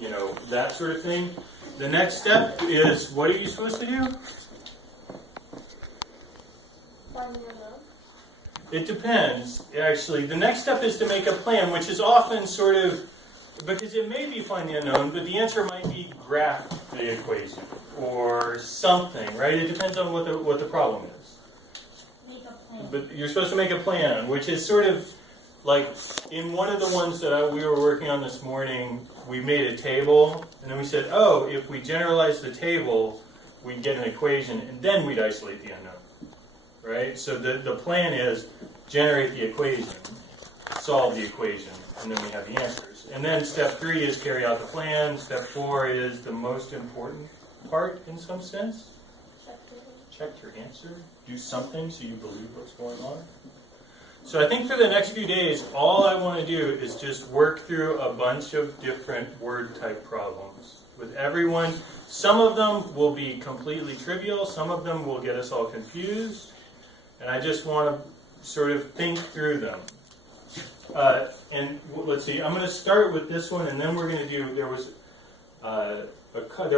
you know, that sort of thing. The next step is, what are you supposed to do? Find the unknown. It depends, actually. The next step is to make a plan, which is often sort of, because it may be find the unknown, but the answer might be graph the equation or something, right? It depends on what the problem is. Make a plan. But you're supposed to make a plan, which is sort of like in one of the ones that we were working on this morning, we made a table, and then we said, oh, if we generalize the table, we'd get an equation, and then we'd isolate the unknown, right? So the plan is generate the equation, solve the equation, and then we have the answers. And then step 3 is carry out the plan. Step 4 is the most important part in some sense. Check your answer. Do something so you believe what's going on. So I think for the next few days, all I want to do is just work through a bunch of different word type problems with everyone. Some of them will be completely trivial. Some of them will get us all confused. And I just want to sort of think through them. And let's see, I'm going to start with this one, and then we're going to do, there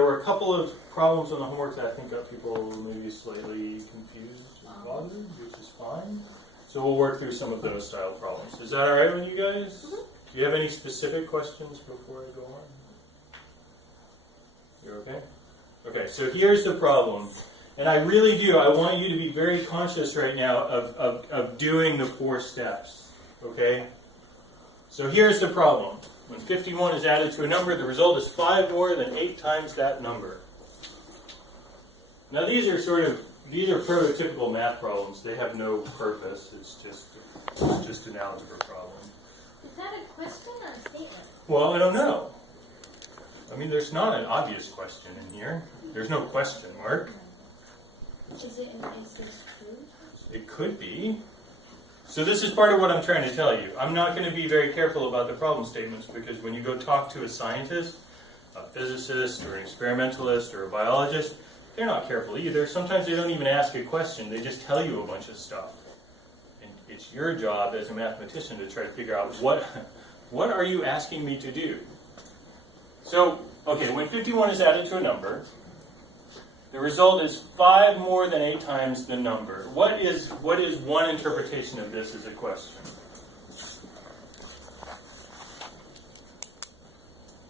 were a couple of problems on the homework that I think got people maybe slightly confused and bothered, which is fine. So we'll work through some of those style problems. Is that all right with you guys? Mm-hmm. Do you have any specific questions before I go on? You're okay? Okay, so here's the problem. And I really do, I want you to be very conscious right now of doing the 4 steps. Okay? So here's the problem. When 51 is added to a number, the result is 5 more than 8 times that number. Now these are prototypical math problems. They have no purpose. It's just an algebra problem. Is that a question or a statement? Well, I don't know. I mean, there's not an obvious question in here. There's no question mark. Is it an instance true? It could be. So this is part of what I'm trying to tell you. I'm not going to be very careful about the problem statements because when you go talk to a scientist, a physicist, or an experimentalist, or a biologist, they're not careful either. Sometimes they don't even ask a question. They just tell you a bunch of stuff. And it's your job as a mathematician to try to figure out what are you asking me to do? So, okay, when 51 is added to a number, the result is 5 more than 8 times the number. What is one interpretation of this as a question?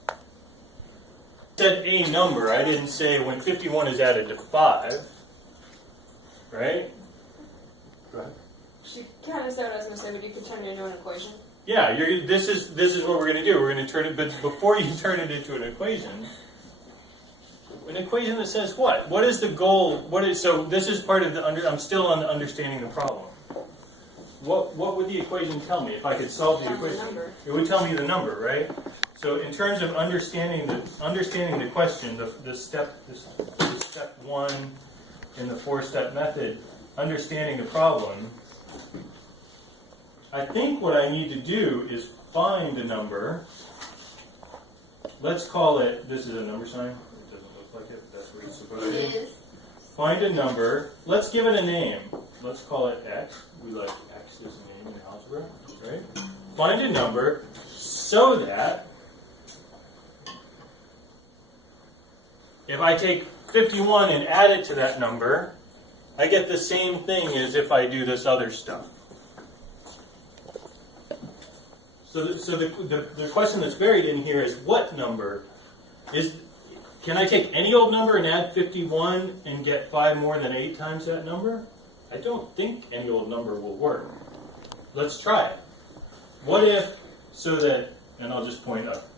I said a number. I didn't say when 51 is added to 5. Right? Go ahead. She kind of said what I was going to say, but you could turn it into an equation. Yeah, this is what we're going to do. We're going to turn it, but before you turn it into an equation that says what? What is the goal? So this is part of the I'm still on understanding the problem. What would the equation tell me if I could solve the equation? It would tell me the number, right? So in terms of understanding the question, the step 1 in the 4-step method, understanding the problem, I think what I need to do is find a number. Let's call it, this is a number sign. It doesn't look like it. That's what it's supposed to be. It is. Find a number. Let's give it a name. Let's call it x. We like x as a name in algebra, right? Find a number so that if I take 51 and add it to that number, I get the same thing as if I do this other stuff. So the question that's buried in here is what number can I take any old number and add 51 and get 5 more than 8 times that number? I don't think any old number will work. Let's try it. What if, and I'll just point up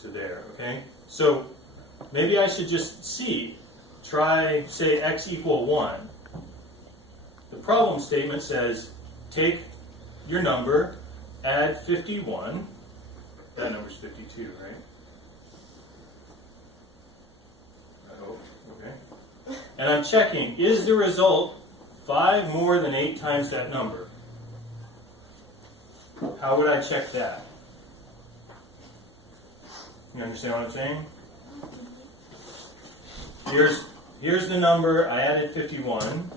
to there, okay? So maybe I should just try, say, x equal 1. The problem statement says, take your number, add 51. That number's 52, right? I hope. Okay. And I'm checking, is the result 5 more than 8 times that number? How would I check that? You understand what I'm saying? Here's the number, I added 51.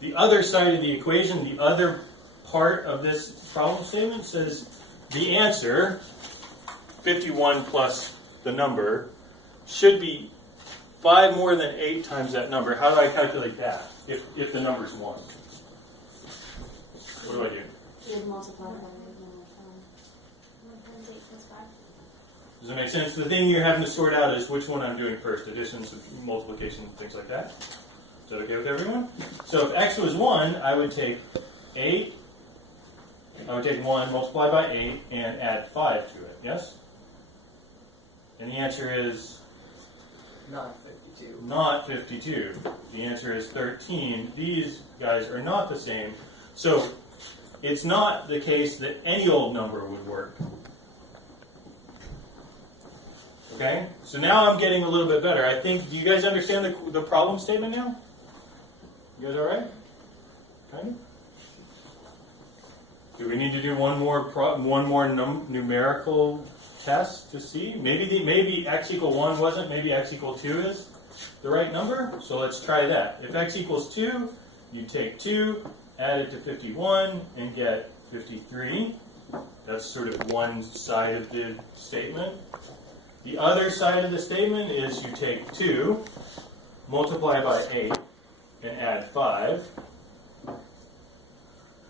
The other side of the equation, the other part of this problem statement says the answer, 51 plus the number, should be 5 more than 8 times that number. How do I calculate that if the number is 1? What do I do? You multiply by 1 times 8 plus 5. Does that make sense? The thing you're having to sort out is which one I'm doing first, addition, multiplication, things like that. Is that okay with everyone? So if x was 1, I would take 8, I would take 1, multiply by 8, and add 5 to it, yes? And the answer is? Not 52. Not 52. The answer is 13. These guys are not the same. So it's not the case that any old number would work. Okay? So now I'm getting a little bit better. I think, do you guys understand the problem statement now? You guys all right? Kind of? Do we need to do one more numerical test to see? Maybe x equal 1 wasn't, maybe x equal 2 is the right number. So let's try that. If x equals 2, you take 2, add it to 51, and get 53. That's sort of one side of the statement. The other side of the statement is you take 2, multiply by 8, and add 5.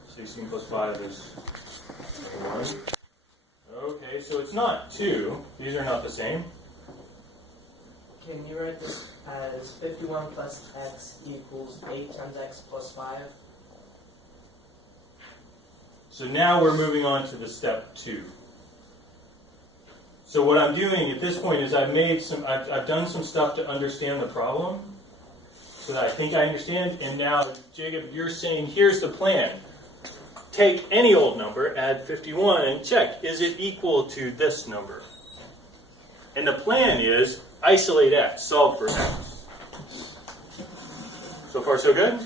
16 plus 5 is 1. Okay, so it's not 2. These are not the same. Can you write this as 51 plus x equals 8 times x plus 5? So now we're moving on to the step 2. So what I'm doing at this point is I've done some stuff to understand the problem, so that I think I understand. And now, Jacob, you're saying here's the plan. Take any old number, add 51, and check, is it equal to this number? And the plan is isolate x, solve for x. So far, so good?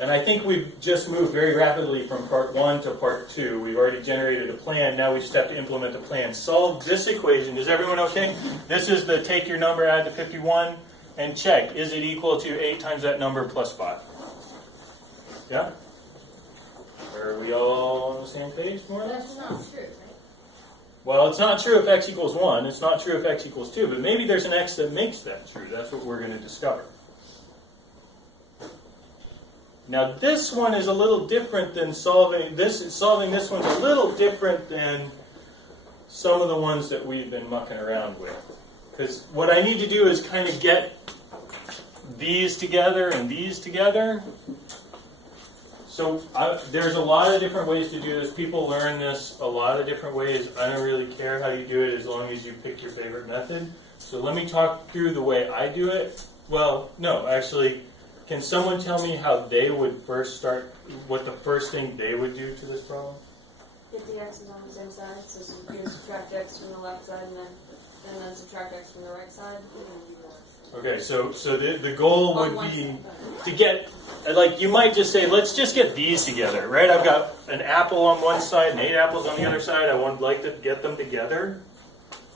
And I think we've just moved very rapidly from part 1 to part 2. We've already generated a plan. Now we just have to implement the plan. Solve this equation. Is everyone okay? This is the take your number, add to 51, and check. Is it equal to 8 times that number plus 5? Yeah? Are we all on the same page, more or less? That's not true, right? Well, it's not true if x equals 1. It's not true if x equals 2. But maybe there's an x that makes that true. That's what we're going to discover. Now this one is a little different than solving this one's a little different than some of the ones that we've been mucking around with. Because what I need to do is kind of get these together and these together. So there's a lot of different ways to do this. People learn this a lot of different ways. I don't really care how you do it as long as you pick your favorite method. So let me talk through the way I do it. Well, no, actually, can someone tell me how they would first start, what the first thing they would do to this problem? Get the x's on the same side, so you subtract x from the left side and then subtract x from the right side. Okay, so the goal would be to get, like, you might just say, let's just get these together, right? I've got an apple on one side and 8 apples on the other side. I would like to get them together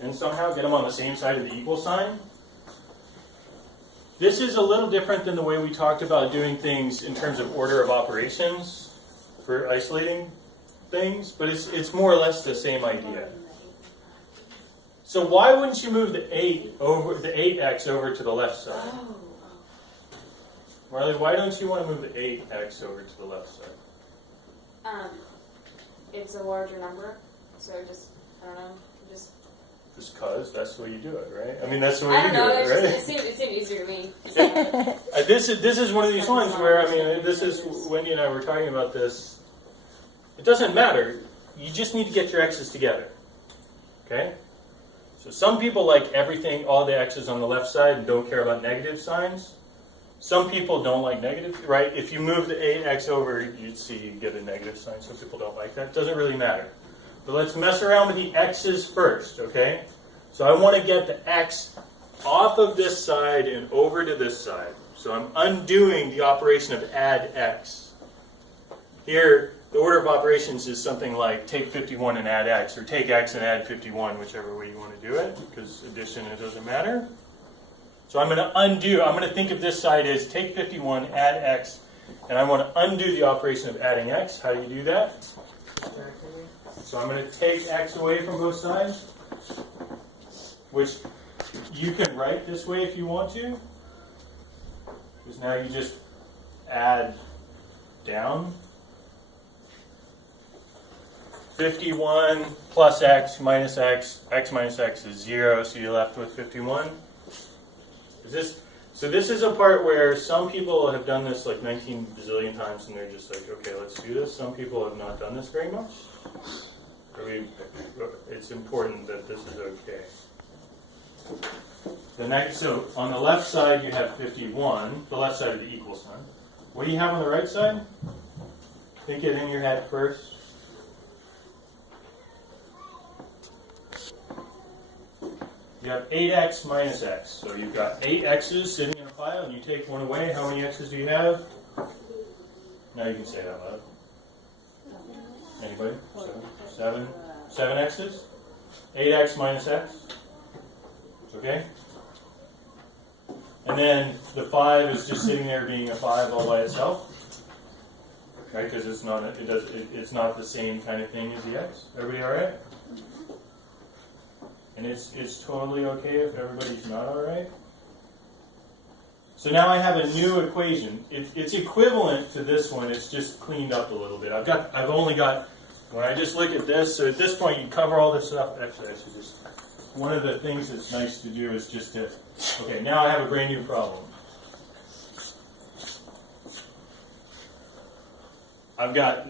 and somehow get them on the same side of the equal sign. This is a little different than the way we talked about doing things in terms of order of operations for isolating things, but it's more or less the same idea. So why wouldn't you move the 8x over to the left side? Marley, why don't you want to move the 8x over to the left side? It's a larger number, so I don't know, Just because that's the way you do it, right? I mean, that's the way I you don't know, do it, right? it seemed easier to me. This is one of these ones where, I mean, this is, Wendy and I were talking about this. It doesn't matter. You just need to get your x's together. Okay? So some people like everything, all the x's on the left side and don't care about negative signs. Some people don't like negative, right? If you move the 8x over, you'd see you get a negative sign. Some people don't like that. It doesn't really matter. But let's mess around with the x's first, okay? So I want to get the x off of this side and over to this side. So I'm undoing the operation of add x. Here, the order of operations is something like take 51 and add x, or take x and add 51, whichever way you want to do it, because addition, it doesn't matter. So I'm going to undo, I'm going to think of this side as take 51, add x, and I want to undo the operation of adding x. How do you do that? So I'm going to take x away from both sides. which you can write this way if you want to, because now you just add down. 51 plus x minus x minus x is 0, so you're left with 51. So this is a part where some people have done this like 19 bazillion times and they're just like, okay, let's do this. Some people have not done this very much. It's important that this is okay. So on the left side you have 51, the left side of the equal sign. What do you have on the right side? Think it in your head first. You have 8x minus x. So you've got 8 x's sitting in a pile, and you take one away. How many x's do you have? Now you can say it out loud. Anybody? 7 x's? 8x minus x. Okay? And then the 5 is just sitting there being a 5 all by itself. Right? Because it's not the same kind of thing as the x. Everybody alright? And it's totally okay if everybody's not alright. So now I have a new equation. It's equivalent to this one, it's just cleaned up a little bit. I've only got, when I just look at this, so at this point you cover all this stuff. Actually, I should just, one of the things that's nice to do is just to, okay, now I have a brand new problem. I've got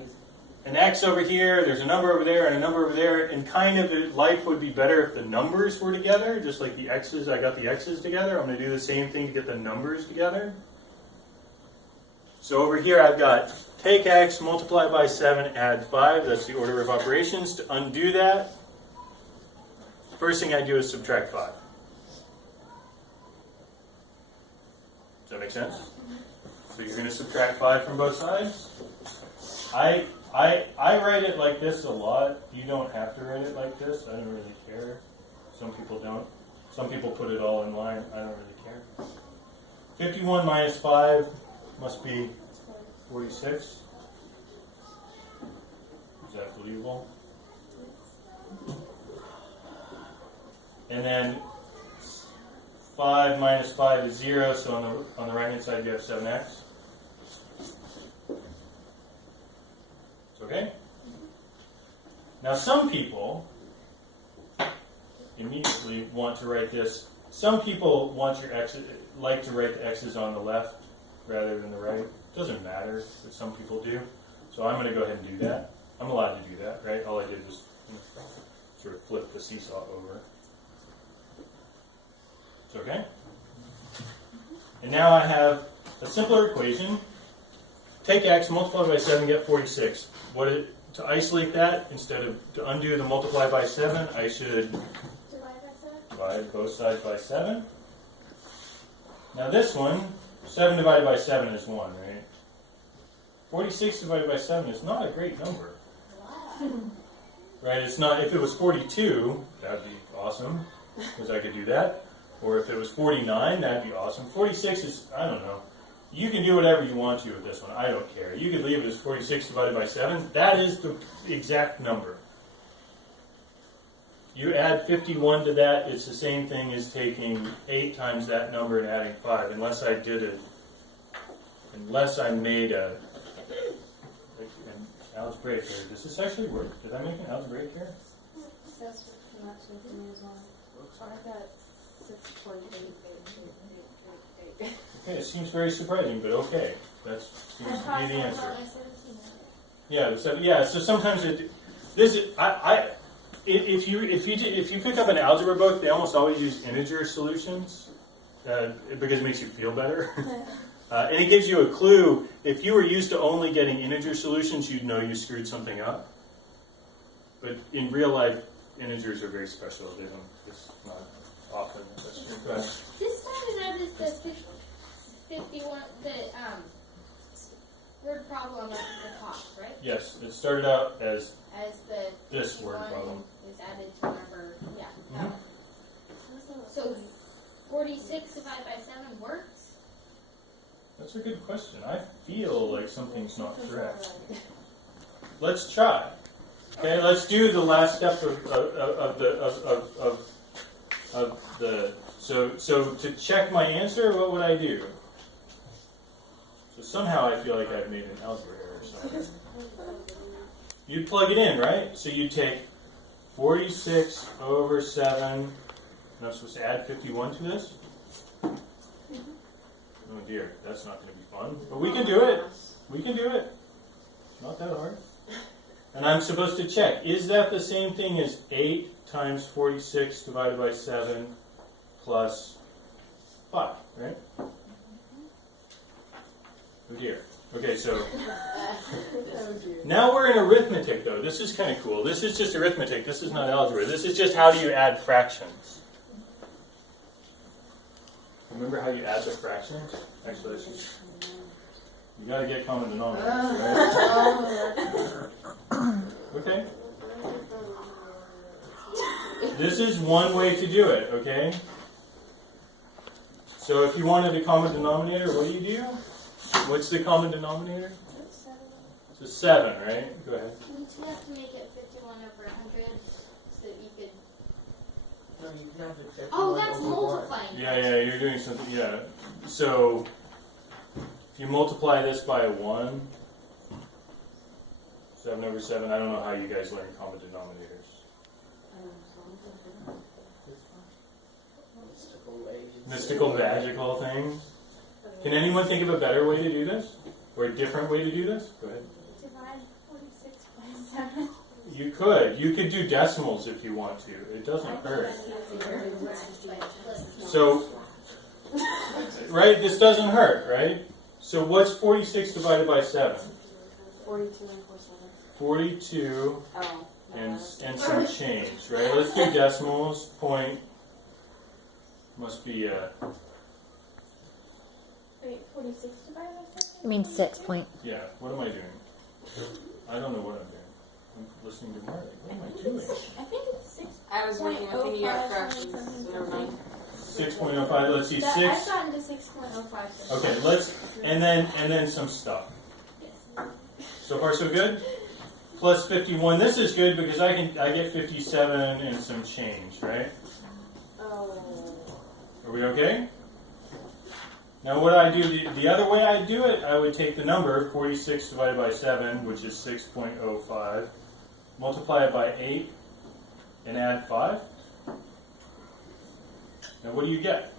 an x over here, there's a number over there, and a number over there, and kind of life would be better if the numbers were together, just like the x's, I got the x's together. I'm going to do the same thing to get the numbers together. So over here I've got take x, multiply by 7, add 5. That's the order of operations. To undo that, first thing I do is subtract 5. Does that make sense? So you're going to subtract 5 from both sides. I write it like this a lot. You don't have to write it like this. I don't really care. Some people don't. Some people put it all in line. I don't really care. 51 minus 5 must be 46. Is that believable? And then 5 minus 5 is 0, so on the right-hand side you have 7x. Okay? Now some people immediately want to write this. Some people want your x's, like to write the x's on the left rather than the right. It doesn't matter, but some people do. So I'm going to go ahead and do that. I'm allowed to do that, right? All I did was sort of flip the seesaw over. It's okay? And now I have a simpler equation. Take x, multiply by 7, get 46. To isolate that, instead of to undo the multiply by 7, I should divide both sides by 7. Now this one, 7 divided by 7 is 1, right? 46 divided by 7 is not a great number. Right? It's not. If it was 42, that'd be awesome, because I could do that. Or if it was 49, that'd be awesome. 46 is, I don't know. You can do whatever you want to with this one. I don't care. You could leave it as 46 divided by 7. That is the exact number. You add 51 to that, it's the same thing as taking 8 times that number and adding 5. Unless I made an algebraic error. Does this actually work? Did I make an algebraic error? That's what actually for me as well. So I got 6.88888. Okay, it seems very surprising, but okay. That seems to be the answer. Yeah, so sometimes if you pick up an algebra book, they almost always use integer solutions because it makes you feel better. And it gives you a clue. If you were used to only getting integer solutions, you'd know you screwed something up. But in real life, integers are very special. It's not often necessary. Go ahead. This started out as the 51, the word problem at the top, right? Yes, it started out as this word 51 problem. is added to number, yeah. Mhm. So 46 divided by 7 works? That's a good question. I feel like something's not correct. Let's try. Okay, let's do the last step of the. So to check my answer, what would I do? So somehow I feel like I've made an algebra error somewhere. You'd plug it in, right? So you'd take 46 over 7. And I'm supposed to add 51 to this? Oh dear, that's not going to be fun. But we can do it. We can do it. Not that hard. And I'm supposed to check, is that the same thing as 8 times 46 divided by 7 plus 5, right? Oh dear. Okay, so now we're in arithmetic, though. This is kind of cool. This is just arithmetic. This is not algebra. This is just how do you add fractions. Remember how you add the fractions? Actually, you got to get common denominators, right? Okay. This is one way to do it, okay? So if you wanted a common denominator, what do? What's the common denominator? 7. So 7, right? Go ahead. You have to make it 51 over 100 so that you could. No, you can have the 51 Oh, that's over multiplying. Yeah, you're doing something, yeah. So if you multiply this by 1, 7 over 7, I don't know how you guys learn common denominators. Mystical, magical things. Can anyone think of a better way to do this? Or a different way to do this? Go ahead. Divide 46 by 7. You could. You could do decimals if you want to. It doesn't hurt. So, right, this doesn't hurt, right? So what's 46 divided by 7? 42 and 47. 42 Oh. and some change, right? Let's do decimals. Point must be Wait, 46 divided by 7? I mean 6 point. yeah. What am I doing? I don't know what I'm doing. I'm listening to Marley. What am I doing? I think it's 6. I was working with thinking of fractions, so never mind. 6.05. Let's see. 6. I've gotten to 6.05. Okay. Let's and then some stuff. Yes. So far, so good. Plus 51. This is good because I get 57 and some change, right? Oh. Are we okay? Now, what I do the other way I do it, I would take the number 46 divided by 7, which is 6.05, multiply it by 8, and add 5. Now, what do you get?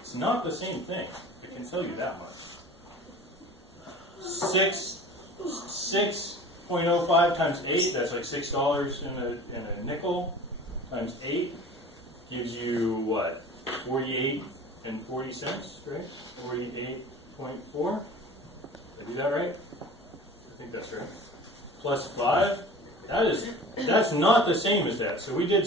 It's not the same thing. I can tell you that much. 6.05 times 8, that's like $6 in a nickel, times 8 gives you what? 48 and 40 cents, right? 48.4. Did I do that right? I think that's right. Plus 5. That's not the same as that. So we did